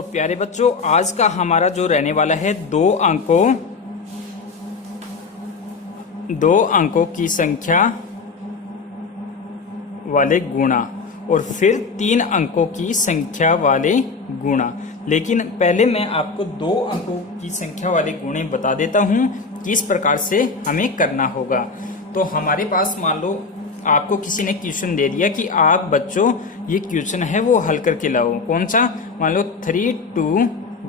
तो प्यारे बच्चों, आज का हमारा जो रहने वाला है दो अंकों की संख्या वाले गुणा और फिर 3 अंकों की संख्या वाले गुणा। लेकिन पहले मैं आपको 2 अंकों की संख्या वाले गुणे बता देता हूं किस प्रकार से हमें करना होगा। तो हमारे पास मान लो आपको किसी ने क्वेश्चन दे दिया कि आप बच्चों ये क्वेश्चन है वो हल करके लाओ। कौन सा? मान लो 3, 2,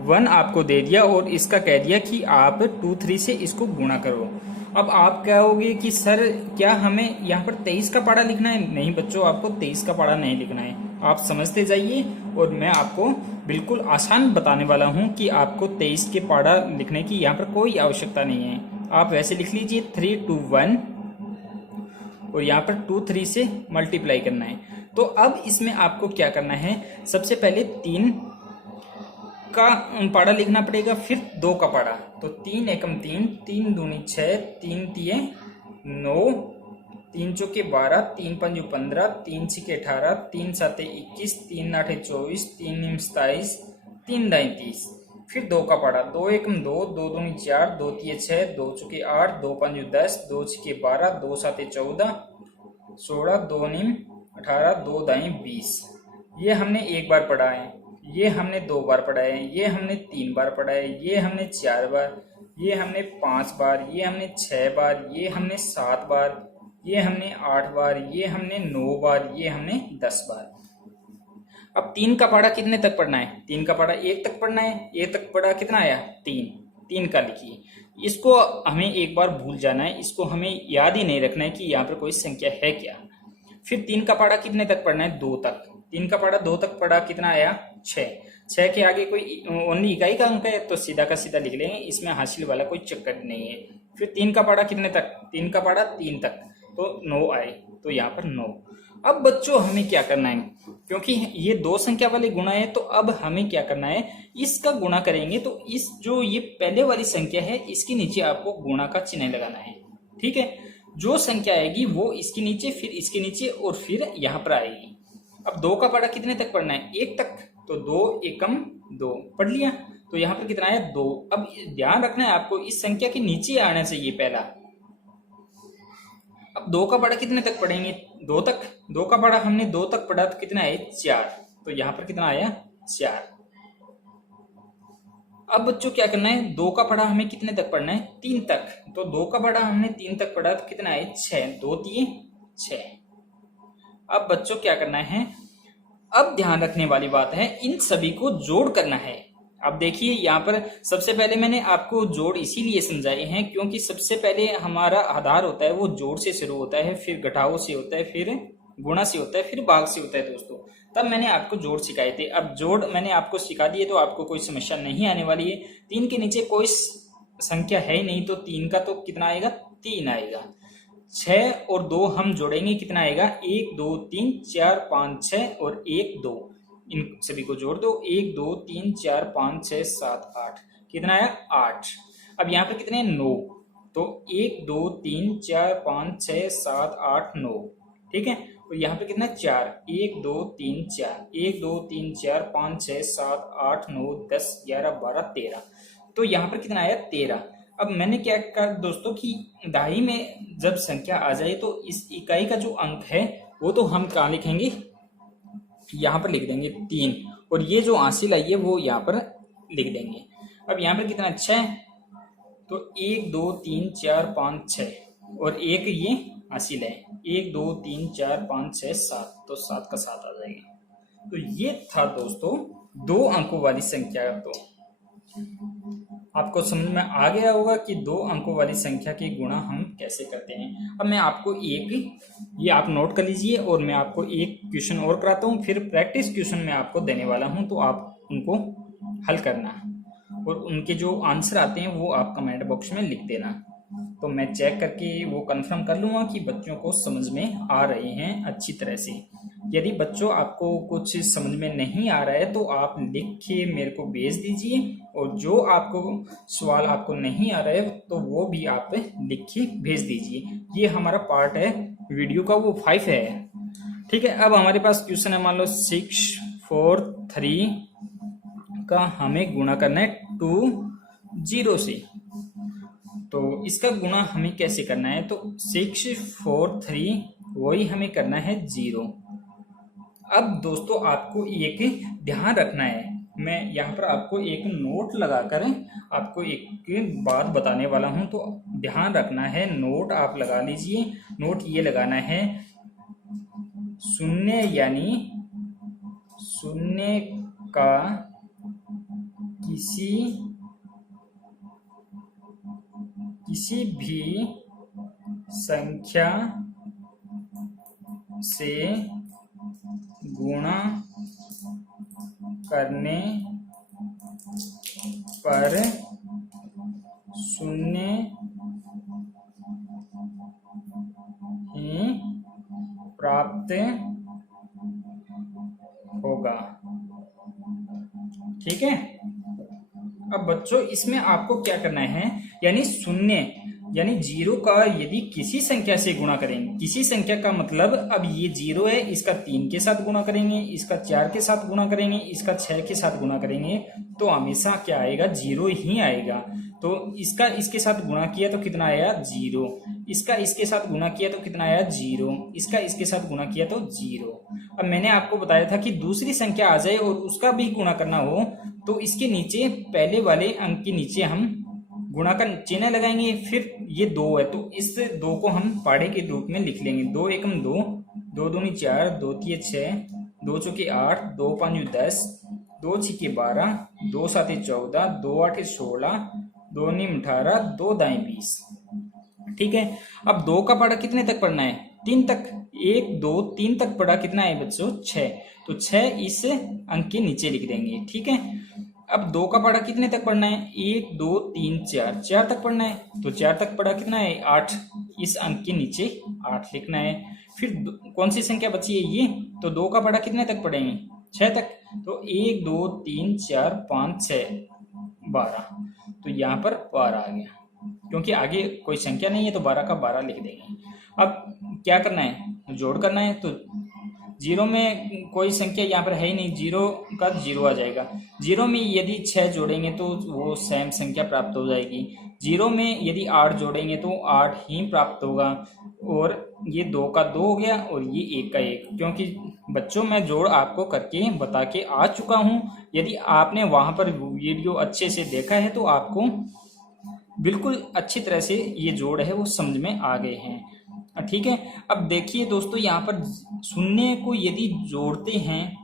1 आपको दे दिया और इसका कह दिया कि आप 2, 3 से इसको गुणा करो। अब आप कहोगे कि सर क्या हमें यहाँ पर 23 का पाड़ा लिखना है? नहीं बच्चों, आपको 23 का पाड़ा नहीं लिखना है। आप समझते जाइए और मैं आपको बिल्कुल आसान बताने वाला हूँ कि आपको 23 के पाड़ा लिखने की यहाँ पर कोई आवश्यकता नहीं है। आप वैसे लिख लीजिए 3, 2, 1 और यहाँ पर 2, 3 से मल्टीप्लाई करना है। तो अब इसमें आपको क्या करना है, सबसे पहले 3 का पाड़ा लिखना पड़ेगा, फिर 2 का पाड़ा। तो 3 एकम 3, 3 दूनी 6, 3 तिये 9, 3 चौके 12, 3 पंजू 15, 3 छिके 18, 3 साते 21, 3 आठे 24, 3 नीम 27, 3 दाएं 30। फिर 2 का पाड़ा, 2 एकम 2, 2 दूनी 4, 2 तिये 6, 2 चौके 8, 2 पंजू 10, 2 छिके 12, 2 साते 14, 16, 2 नीम 18, 2 दाएं 20। ये हमने एक बार पढ़ा है, ये हमने 2 बार पढ़ा है, ये हमने 3 बार पढ़ा है, ये हमने 4 बार, ये हमने 5 बार, ये हमने 6 बार, ये हमने 7 बार, ये हमने 8 बार, ये हमने 9 बार, ये हमने 10 बार। अब 3 का पाड़ा कितने तक पढ़ना है? 3 का पाड़ा 1 तक पढ़ना है। 1 तक पढ़ा कितना आया? 3 का लिखिए। इसको हमें एक बार भूल जाना है, इसको हमें याद ही नहीं रखना है कि यहाँ पर कोई संख्या है क्या। फिर 3 का पाड़ा कितने तक पढ़ना है? 2 तक। 3 का पाड़ा 2 तक पढ़ा कितना आया? 6 के आगे कोई ओनली इकाई का अंक है तो सीधा का सीधा लिख लेंगे, इसमें हासिल वाला कोई चक्कर नहीं है। फिर 3 का पाड़ा कितने तक? 3 का पाड़ा 3 तक, तो 9 आए, तो यहाँ पर 9। अब बच्चों हमें क्या करना है, क्योंकि ये 2 संख्या वाले गुणा है, तो अब हमें क्या करना है, इसका गुणा करेंगे तो इस जो ये पहले वाली संख्या है इसके नीचे आपको गुणा का चिन्ह लगाना है। ठीक है, जो संख्या आएगी वो इसके नीचे, फिर इसके नीचे और फिर यहाँ पर आएगी। अब 2 का पाड़ा कितने तक पढ़ना है? 1 तक, तो 2 एकम 2 पढ़ लिया, तो यहाँ पर कितना आया? 2। अब ध्यान रखना है आपको, इस संख्या के नीचे आना चाहिए पहला। अब 2 का पाड़ा कितने तक पढ़ेंगे? 2 तक। 2 का पाड़ा हमने 2 तक पढ़ा तो कितना है? 4, तो यहाँ पर कितना आया? 4। अब बच्चों क्या करना है, 2 का पढ़ा हमें कितने तक पढ़ना है? 3 तक। तो 2 का पढ़ा हमने 3 तक पढ़ा तो कितना है? 6, 2 तिये 6। अब बच्चों क्या करना है, अब ध्यान रखने वाली बात है, इन सभी को जोड़ करना है। अब देखिए यहाँ पर सबसे पहले मैंने आपको जोड़ इसीलिए समझाए हैं क्योंकि सबसे पहले हमारा आधार होता है वो जोड़ से शुरू होता है, फिर घटाव से होता है, फिर गुणा से होता है, फिर भाग से होता है दोस्तों। तब मैंने आपको जोड़ सिखाए थे। अब जोड़ मैंने आपको सिखा दिए तो आपको कोई समस्या नहीं आने वाली है। 3 के नीचे कोई संख्या है ही नहीं, तो 3 का तो कितना आएगा? 3 आएगा। 6 और 2 हम जोड़ेंगे, कितना आएगा? 1, 2, 3, 4, 5, 6 और 1, 2, इन सभी को जोड़ दो। 1, 2, 3, 4, 5, 6, 7, 8, कितना आया? 8। अब यहाँ पर कितने? 9, तो 1, 2, 3, 4, 5, 6, 7, 8, 9। ठीक है, और यहाँ पे कितना? 4, 1, 2, 3, 4, 1, 2, 3, 4, 5, 6, 7, 8, 9, 10, 11, 12, 13। तो यहाँ पर कितना आया? 13। अब मैंने क्या कहा दोस्तों कि दहाई में जब संख्या आ जाए तो इस इकाई का जो अंक है वो तो हम कहाँ लिखेंगे? यहाँ पर लिख देंगे 3, और ये जो हासिल आई है वो यहाँ पर लिख देंगे। अब यहाँ पर कितना? 6, तो 1, 2, 3, 4, 5, 6 और 1 ये हासिल है। 1, 2, 3, 4, 5, 6, 7, तो 7 का 7 आ जाएगा। तो ये था दोस्तों 2 अंकों वाली संख्या। तो आपको समझ में आ गया होगा कि 2 अंकों वाली संख्या के गुणा हम कैसे करते हैं। अब मैं आपको ये आप नोट कर लीजिए और मैं आपको एक क्वेश्चन और कराता हूँ, फिर प्रैक्टिस क्वेश्चन मैं आपको देने वाला हूँ, तो आप उनको हल करना और उनके जो आंसर आते हैं वो आप कमेंट बॉक्स में लिख देना। तो मैं चेक करके वो कंफर्म कर लूँगा कि बच्चों को समझ में आ रहे हैं अच्छी तरह से। यदि बच्चों आपको कुछ समझ में नहीं आ रहा है तो आप लिख के मेरे को भेज दीजिए, और जो आपको सवाल आपको नहीं आ रहा है तो वो भी आप लिख के भेज दीजिए। ये हमारा पार्ट है वीडियो का, वो 5 है। ठीक है, अब हमारे पास क्वेश्चन है मान लो 6, 4, 3 का हमें गुणा करना है 2 0 से। तो इसका गुणा हमें कैसे करना है, तो 6 4 3 वही हमें करना है 0। अब दोस्तों आपको एक ध्यान रखना है, मैं यहाँ पर आपको एक नोट लगाकर आपको एक बात बताने वाला हूँ, तो ध्यान रखना है। नोट आप लगा लीजिए। नोट ये लगाना है, शून्य यानी शून्य का किसी भी संख्या से गुणा करने पर शून्य ही प्राप्त होगा। ठीक है। अब बच्चों इसमें आपको क्या करना है, यानी शून्य यानी 0 का यदि किसी संख्या से गुणा करेंगे, किसी संख्या का मतलब अब ये 0 है, इसका 3 के साथ गुणा करेंगे, इसका 4 के साथ गुणा करेंगे, इसका 6 के साथ गुणा करेंगे, तो हमेशा क्या आएगा, 0 ही आएगा। तो इसका इसके साथ गुणा किया तो कितना आया, 0। इसका इसके साथ गुणा किया तो कितना आया, 0। इसका इसके साथ गुणा किया तो 0। अब मैंने आपको बताया था कि दूसरी संख्या आ जाए और उसका भी गुणा करना हो तो इसके नीचे पहले वाले अंक के नीचे हम गुणा का चिन्ह लगाएंगे। फिर ये 2 है तो इस 2 को हम पाड़े के रूप में लिख लेंगे। 2 एकम 2, 2 दूनी 4, 2 तिये 6, 2 चौके 8, 2 पांचू 10, 2 छिके 12, 2 साते 14, 2 आठे 16, 2 नीम 18, 2 दाएं 20। ठीक है। अब 2 का पाड़ा कितने तक पढ़ना है, 3 तक। 1 2 3 तक पढ़ा कितना है बच्चों, 6। तो 6 इस अंक के नीचे लिख देंगे। ठीक है। अब 2 का पढ़ा कितने तक पढ़ना है, 1 2 3 4, 4 तक पढ़ना है। तो 4 तक पढ़ा कितना है, 8। इस अंक के नीचे 8 लिखना है। फिर कौन सी संख्या बची है, ये। तो 2 का पढ़ा कितने तक पढ़ेंगे, 6 तक। तो 1 2 3 4 5 6 12। तो यहाँ पर 12 आ गया, क्योंकि आगे कोई संख्या नहीं है तो 12 का 12 लिख देंगे। अब क्या करना है, जोड़ करना है। तो 0 में कोई संख्या यहाँ पर है ही नहीं, 0 का 0 आ जाएगा। 0 में यदि 6 जोड़ेंगे तो वो सेम संख्या प्राप्त हो जाएगी। 0 में यदि 8 जोड़ेंगे तो 8 ही प्राप्त होगा। और ये 2 का 2 हो गया और ये 1 का 1, क्योंकि बच्चों मैं जोड़ आपको करके बता के आ चुका हूँ। यदि आपने वहाँ पर वीडियो अच्छे से देखा है तो आपको बिल्कुल अच्छी तरह से ये जोड़ है वो समझ में आ गए हैं। ठीक है। अब देखिए दोस्तों, यहाँ पर शून्य को यदि जोड़ते हैं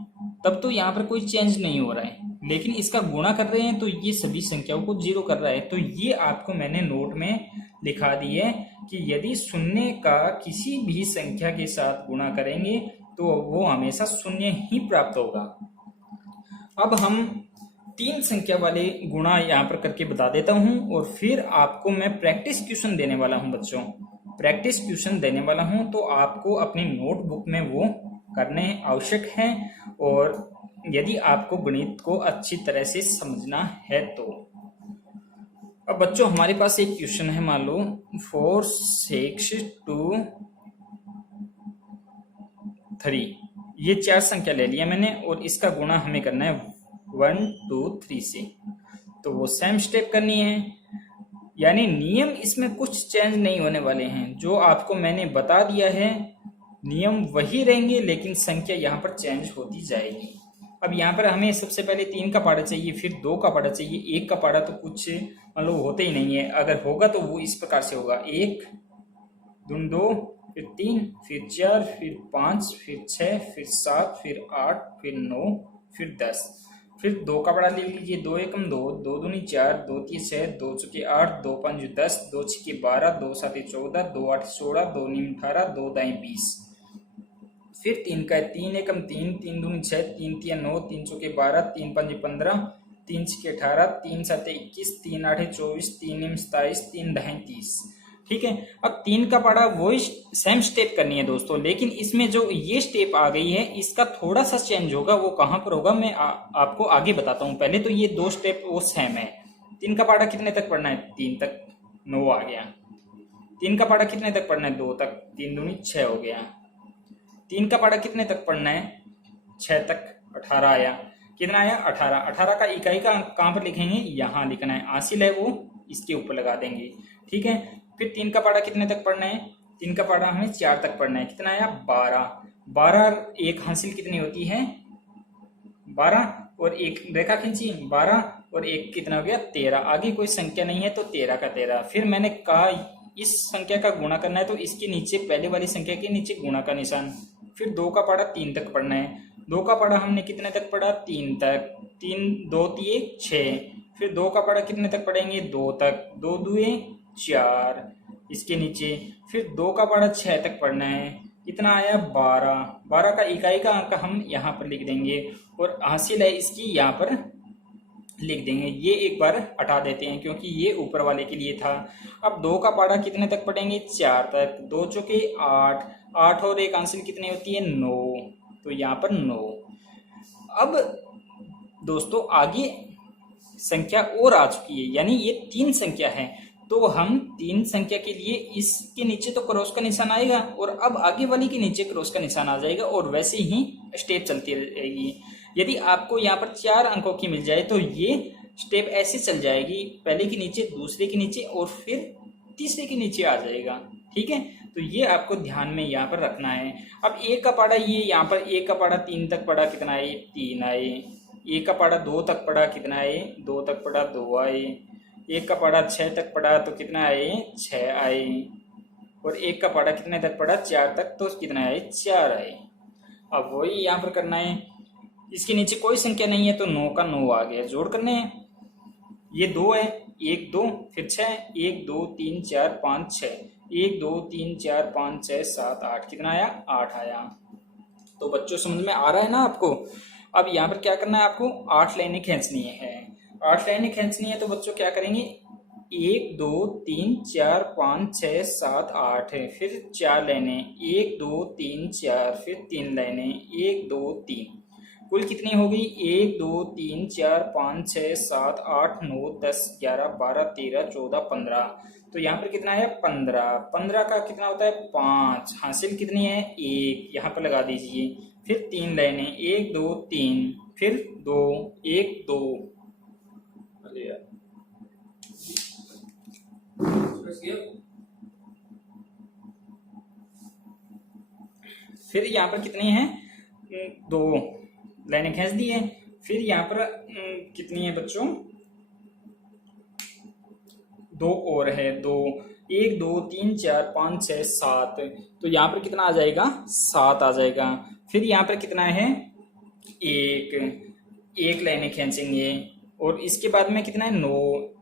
तब तो यहाँ पर कोई चेंज नहीं हो रहा है, लेकिन इसका गुणा कर रहे हैं तो ये सभी संख्याओं को 0 कर रहा है। तो ये आपको मैंने नोट में लिखा दी है कि यदि शून्य का किसी भी संख्या के साथ गुणा करेंगे तो वो हमेशा शून्य ही प्राप्त होगा। अब हम 3 संख्या वाले गुणा यहाँ पर करके बता देता हूँ और फिर आपको मैं प्रैक्टिस क्वेश्चन देने वाला हूँ बच्चों। प्रैक्टिस क्वेश्चन देने वाला हूं तो आपको अपनी नोटबुक में वो करने आवश्यक हैं, और यदि आपको गणित को अच्छी तरह से समझना है तो। अब बच्चों हमारे पास एक क्वेश्चन है, मान लो 4 6 2 3, ये 4 संख्या ले लिया मैंने और इसका गुणा हमें करना है 1 2 3 से। तो वो सेम स्टेप करनी है, यानी नियम इसमें कुछ चेंज नहीं होने वाले हैं। जो आपको मैंने बता दिया है नियम वही रहेंगे, लेकिन संख्या यहाँ पर चेंज होती जाएगी। अब यहाँ पर हमें सबसे पहले 3 का पाड़ा चाहिए, फिर 2 का पाड़ा चाहिए। 1 का पाड़ा तो कुछ मतलब होते ही नहीं है, अगर होगा तो वो इस प्रकार से होगा, 1 दून 2, फिर 3, फिर 4, फिर 5, फिर 6, फिर 7, फिर 8, फिर 9, फिर 10। फिर 2 का बड़ा ले लीजिए, 2 एकम 2, 2 दूनी 4, 2 तिये 6, 2 चौके 8, 2 पांचू 10, 2 छिके 12, 2 साते 14, 2 आठ 16, 2 नीम 18, 2 दाएं 20। फिर 3 का 3 एकम 3, 3 दूनी 6, 3 तिया 9, 3 चौके 12, 3 पांचू 15, 3 छिके 18, 3 साते 21, 3 आठे 24, 3 नीम 27, 3 दाएं 30। ठीक है। अब 3 का पाड़ा वही सेम स्टेप करनी है दोस्तों, लेकिन इसमें जो ये स्टेप आ गई है इसका थोड़ा सा चेंज होगा। वो कहां पर होगा मैं आपको आगे बताता हूं। पहले तो ये 2 स्टेप वो सेम है। 3 का पाड़ा कितने तक पढ़ना है, 3 तक, 9 आ गया। 3 का पाड़ा कितने तक पढ़ना है, 2 तक, 3 दूनी 6 हो गया। 3 का पाड़ा कितने तक पढ़ना है, 6 तक, 18 आया। कितना आया 18। 18 का इकाई का अंक कहाँ पर लिखेंगे, यहाँ लिखना है। हासिल है वो इसके ऊपर लगा देंगे, ठीक है। फिर 3 का पारा कितने तक पढ़ना है, 3 का पारा हमें 4 तक पढ़ना है। कितना आया 12। 12 एक हासिल कितनी होती है 12, और एक रेखा खींची 12 और एक कितना हो गया 13। आगे कोई संख्या नहीं है तो 13 का 13। फिर मैंने कहा इस संख्या का गुणा करना है तो इसके नीचे पहले वाली संख्या के नीचे गुणा का निशान। फिर 2 का पारा 3 तक पढ़ना है। 2 का पारा हमने कितने तक पढ़ा 3 तक, 3 2 3 6। फिर 2 का पारा कितने तक पढ़ेंगे 2 तक, 2 2 4 इसके नीचे। फिर 2 का पारा 6 तक पढ़ना है। कितना आया 12। 12 का इकाई का अंक हम यहाँ पर लिख देंगे और हासिल है इसकी यहाँ पर लिख देंगे। ये एक बार हटा देते हैं क्योंकि ये ऊपर वाले के लिए था। अब 2 का पारा कितने तक पढ़ेंगे 4 तक, 2 चौके 8, 8 और एक हासिल कितनी होती है 9, तो यहाँ पर 9। अब दोस्तों आगे संख्या और आ चुकी है, यानी ये 3 संख्या है, तो हम 3 संख्या के लिए इसके नीचे तो क्रॉस का निशान आएगा और अब आगे वाली के नीचे क्रॉस का निशान आ जाएगा और वैसे ही स्टेप चलती रहेगी। यदि आपको यहाँ पर 4 अंकों की मिल जाए तो ये स्टेप ऐसे चल जाएगी, पहले के नीचे, दूसरे के नीचे और फिर तीसरे के नीचे आ जाएगा, ठीक है। तो ये आपको ध्यान में यहाँ पर रखना है। अब 1 का पारा ये यहाँ पर 1 का पारा 3 तक पढ़ा, कितना आए 3 आए। 1 का पारा 2 तक पढ़ा, कितना आए 2 तक पढ़ा 2 आए। 1 का पारा 6 तक पढ़ा तो कितना आए 6 आए। और 1 का पारा कितने तक पढ़ा 4 तक, तो कितना आए 4 आए। अब वही यहाँ पर करना है। इसके नीचे कोई संख्या नहीं है तो 9 का 9 आ गया, जोड़ करने हैं। ये 2 है, 1 2 फिर 6, 1 2 3 4 5 6, 1 2 3 4 5 6 7 8, कितना आया 8 आया। तो बच्चों समझ में आ रहा है ना आपको। अब यहाँ पर क्या करना है, आपको 8 लाइनें खींचनी है। 8 लाइनें खींचनी है तो बच्चों क्या करेंगे 1 2 3 4 5 6 7 8 है, फिर 4 लाइनें 1 2 3 4, फिर 3 लाइनें 1 2 3। कुल कितनी हो गई 1 2 3 4 5 6 7 8 9 10 11 12 13 14 15। तो यहाँ पर कितना है 15। 15 का कितना होता है 5। हासिल कितनी है 1, यहाँ पर लगा दीजिए। फिर 3 लाइनें 1 2 3, फिर 2 1 2। अरे यार फिर यहाँ पर कितनी है 2 लाइनें खींच दी है। फिर यहाँ पर कितनी है बच्चों 2 और है, 2 1 2 3 4 5 6 7। तो यहाँ पर कितना आ जाएगा 7 आ जाएगा। फिर यहाँ पर कितना है 1 लाइनें खींचेंगे और इसके बाद में कितना है 9।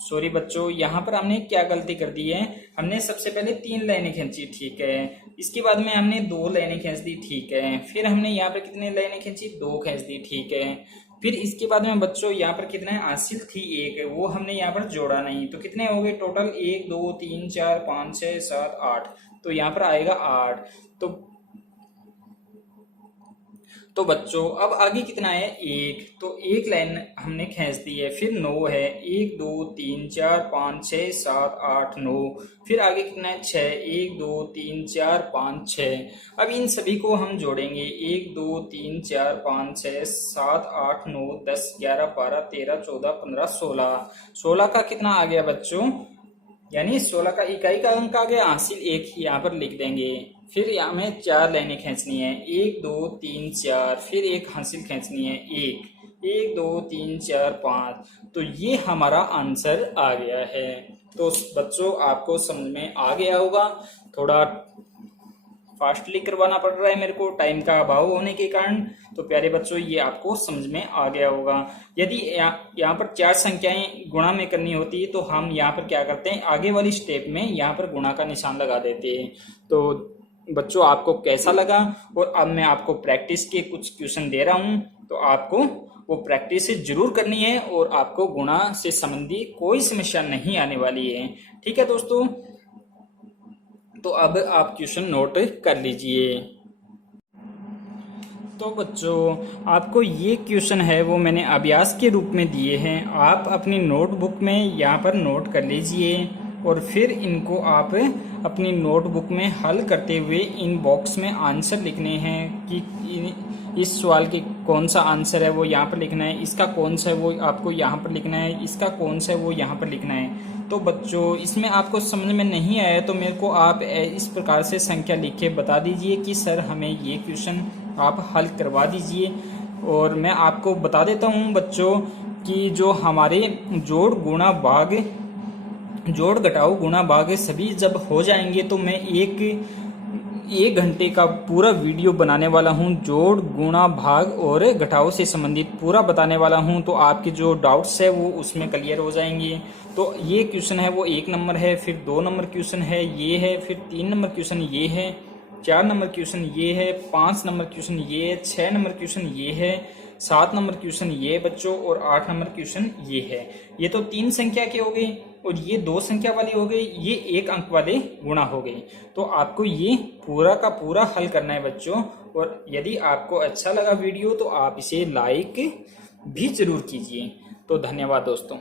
सॉरी बच्चों, यहाँ पर हमने क्या गलती कर दी है, हमने सबसे पहले 3 लाइनें खींची, ठीक है। इसके बाद में हमने 2 लाइनें खींच दी, ठीक है। फिर हमने यहाँ पर कितने लाइनें खींची 2 खींच दी, ठीक है। फिर इसके बाद में बच्चों यहाँ पर कितना है हासिल थी 1, वो हमने यहाँ पर जोड़ा नहीं, तो कितने हो गए टोटल 1 2 3 4 5 6 7 8। तो यहाँ पर आएगा 8। तो बच्चों अब आगे कितना है 1, तो 1 लाइन हमने खींच दी है। फिर 9 है 1 2 3 4 5 6 7 8 9। फिर आगे कितना है 6, 1 2 3 4 5 6। अब इन सभी को हम जोड़ेंगे 1 2 3 4 5 6 7 8 9 10 11 12 13 14 15 16। 16 का कितना आ गया बच्चों, यानी 16 का इकाई का अंक आ गया, हासिल 1 ही यहाँ पर लिख देंगे। फिर यहाँ में 4 लाइनें खींचनी है 1 2 3 4, फिर एक हासिल खींचनी है 1 2 3 4 5। तो ये हमारा आंसर आ गया है। तो बच्चों आपको समझ में आ गया होगा। थोड़ा फास्टली करवाना पड़ रहा है मेरे को टाइम का अभाव होने के कारण। तो प्यारे बच्चों ये आपको समझ में आ गया होगा। यदि यहाँ पर 4 संख्याएं गुणा में करनी होती है तो हम यहाँ पर क्या करते हैं, आगे वाली स्टेप में यहाँ पर गुणा का निशान लगा देते हैं। तो बच्चों आपको कैसा लगा, और अब मैं आपको प्रैक्टिस के कुछ क्वेश्चन दे रहा हूँ, तो आपको वो प्रैक्टिस जरूर करनी है और आपको गुणा से संबंधी कोई समस्या नहीं आने वाली है। ठीक है दोस्तों, तो अब आप क्वेश्चन नोट कर लीजिए। तो बच्चों आपको ये क्वेश्चन है वो मैंने अभ्यास के रूप में दिए हैं, आप अपनी नोटबुक में यहाँ पर नोट कर लीजिए और फिर इनको आप अपनी नोटबुक में हल करते हुए इन बॉक्स में आंसर लिखने हैं कि इस सवाल के कौन सा आंसर है वो यहाँ पर लिखना है, इसका कौन सा है वो आपको यहाँ पर लिखना है, इसका कौन सा है वो यहाँ पर लिखना है। तो बच्चों इसमें आपको समझ में नहीं आया तो मेरे को आप इस प्रकार से संख्या लिख के बता दीजिए कि सर हमें ये क्वेश्चन आप हल करवा दीजिए। और मैं आपको बता देता हूँ बच्चों कि जो हमारे जोड़ गुणा भाग, जोड़ घटाओ गुणा भाग सभी जब हो जाएंगे तो मैं एक घंटे का पूरा वीडियो बनाने वाला हूं, जोड़ गुणा भाग और घटाओ से संबंधित पूरा बताने वाला हूं। तो आपके जो डाउट्स है वो उसमें क्लियर हो जाएंगे। तो ये क्वेश्चन है वो 1 नंबर है, फिर 2 नंबर क्वेश्चन है ये है, फिर 3 नंबर क्वेश्चन ये है, 4 नंबर क्वेश्चन ये है, 5 नंबर क्वेश्चन ये है, 6 नंबर क्वेश्चन ये है, 7 नंबर क्वेश्चन ये बच्चों और 8 नंबर क्वेश्चन ये है। ये तो 3 संख्या के हो गए और ये 2 संख्या वाली हो गई, ये 1 अंक वाले गुणा हो गए। तो आपको ये पूरा का पूरा हल करना है बच्चों। और यदि आपको अच्छा लगा वीडियो तो आप इसे लाइक भी जरूर कीजिए। तो धन्यवाद दोस्तों।